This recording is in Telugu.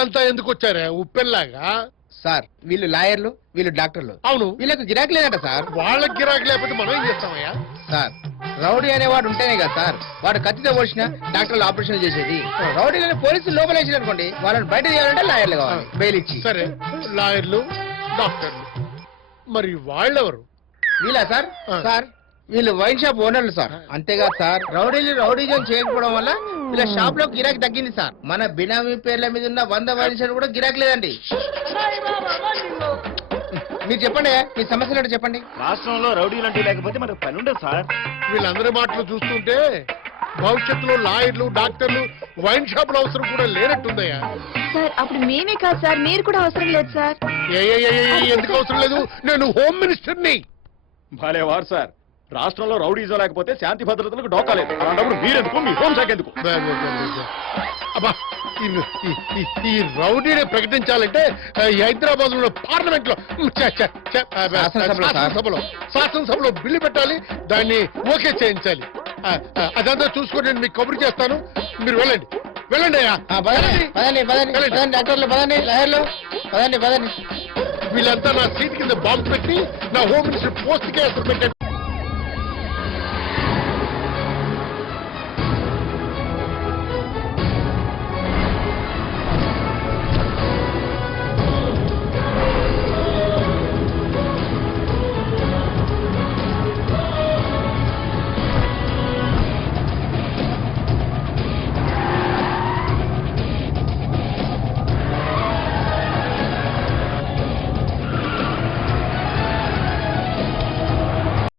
వీళ్ళంతా ఎందుకు వచ్చారా ఉప్పెల్లాగా? సార్ వీళ్ళు లాయర్లు, వీళ్ళు డాక్టర్లు. అవును, వీళ్ళకి గిరాకీ లేదట సార్. వాళ్ళకి గిరాకీ లేకపోతే మనం ఏం చేస్తామయ్యా? సార్ రౌడీ అనేవాడు ఉంటేనే కదా సార్ వాడు కత్తితో పోసిన డాక్టర్లు ఆపరేషన్ చేసేది. రౌడీలని పోలీసులు లోపల వేసిన అనుకోండి, వాళ్ళని బయట చేయాలంటే లాయర్లు కావాలి బెయిల్ ఇచ్చి. సరే, లాయర్లు, డాక్టర్లు, మరి వాళ్ళెవరు? వీళ్ళా సార్? సార్ వీళ్ళు వైన్ షాప్ ఓనర్లు సార్. అంతేకాదు సార్, రౌడీలు రౌడీజం చేయకపోవడం వల్ల వీళ్ళ షాప్ లో గిరాకీ తగ్గింది సార్. మన బినామీ పేర్ల మీద ఉన్న 100 వైన్ షాప్ కూడా గిరాకీ లేదండి. మీరు చెప్పండి, మీ సమస్యలు ఏంటో చెప్పండి. రాష్ట్రంలో రౌడీలు అంటే లేకపోతే మనకు పని ఉండదు సార్. వీళ్ళందరి మాటలు చూస్తుంటే భవిష్యత్తులో లాయర్లు, డాక్టర్లు, వైన్ షాపుల అవసరం కూడా లేనట్టుందయ్యా. సార్ అప్పుడు మేమే కాదు సార్, మీరు కూడా అవసరం లేదు సార్. ఎందుకు అవసరం లేదు? నేను హోమ్ మినిస్టర్ని. భలే వారు సార్, రాష్ట్రంలో రౌడీజం లేకపోతే శాంతి భద్రతలకు డోకా లేదు. అలాంటప్పుడు మీరెందుకు, మీ హోంశాఖ ఎందుకు? అబ్బా, ఈ రౌడీని ప్రకటించాలంటే హైదరాబాద్ లో పార్లమెంట్ లో శాసనసభలో బిల్లు పెట్టాలి, దాన్ని ఓకే చేయించాలి. అదంతా చూసుకొని నేను మీకు కబురు చేస్తాను. మీరు వెళ్ళండి, వెళ్ళండి అయ్యా. డాక్టర్లు పదండి, లాయర్లు పదండి. వీళ్ళంతా నా సీట్ కింద బాంబు పెట్టి నా హోమ్ మినిస్టర్ పోస్ట్ కి అసలు పెట్టారు.